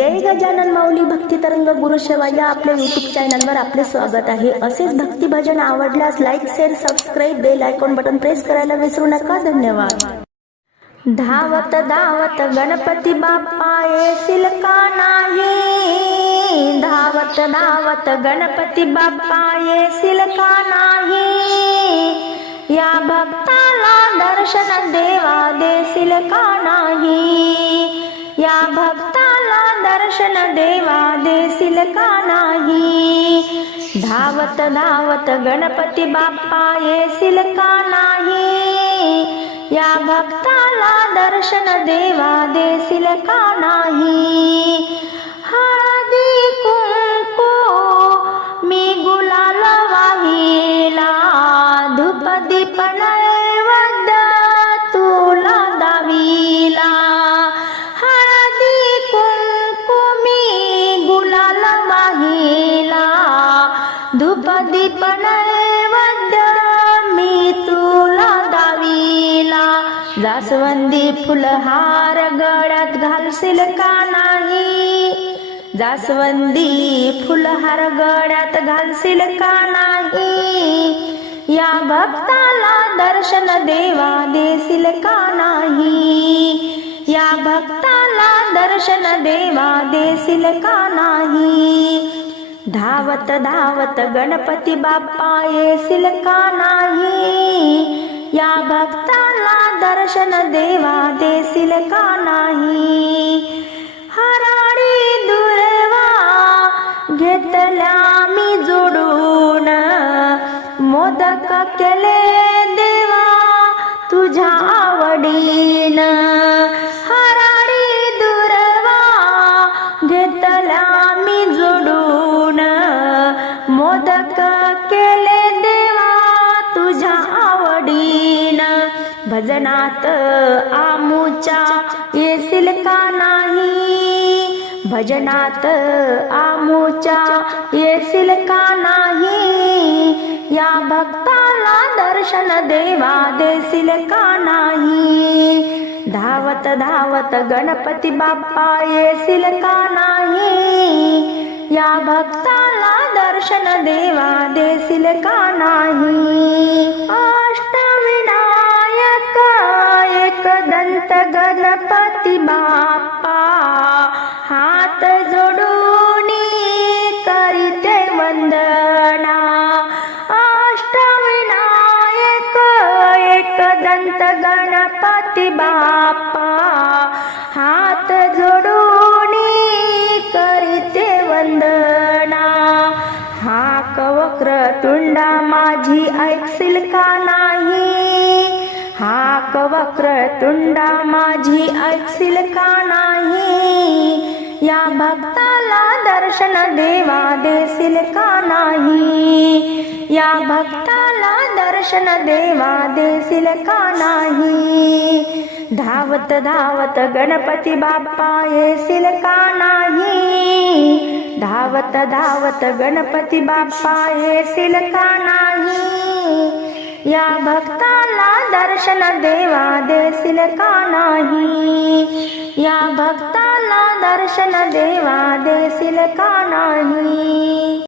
जय गजानन माऊली भक्ती तरंग गुरु सेवा या आपल्या युट्यूब चॅनलवर आपले स्वागत आहे असेच भक्ती भजन आवडल्यास like share subscribe bell icon button press करायला विसरू नका धन्यवाद धावत धावत गणपती बाप्पा येशील का नाही धावत धावत गणपती बाप्पा येशील का नाही या भक्ताला दर्शन देवा देशील का नाही या भक्त दर्शन देवा देसील का नाही धावत धावत गणपती बाप्पा येसील का नाही या भक्ताला दर्शन देवा देसील का नाही नैवेद्य मी तुला दावीला जास्वंदी फुलहार गळ्यात घालशील का नाही जास्वंदी फुलहार गळ्यात घालशील का नाही या भक्ताला दर्शन देवा देशील का नाही या भक्ताला दर्शन देवा देशील का नाही धावत धावत गणपती बाप्पा ये का नाही या भक्ताला दर्शन देवा दे का नाही हराडी दुर्वा घेतल्या मी जोडून मोदक केले देवा तुझ्या आवडीन भजनात आमूचा येशील का नाही भजनात आमूचा येशील का नाही या भक्ताला दर्शन देवा देशील का नाही धावत धावत गणपती बाप्पा येशील का नाही या भक्ताला दर्शन देवा देशील का नाही हात गणपती बाप्पा हात जोडून करते वंदना हा वक्र तुंडा माझी ऐकशील का नाही हा कवक्र तुंडा माझी ऐकशील का नाही या भक्त दर्शन देवा देशील का नाही या भक्ताला दर्शन देवा देशील का नाही धावत धावत गणपती बाप्पा येशील का नाही धावत धावत गणपती बाप्पा येशील का नाही या भक्ताला दर्शन देवा देशील का नाही या दर्शन देवा देशील का नाही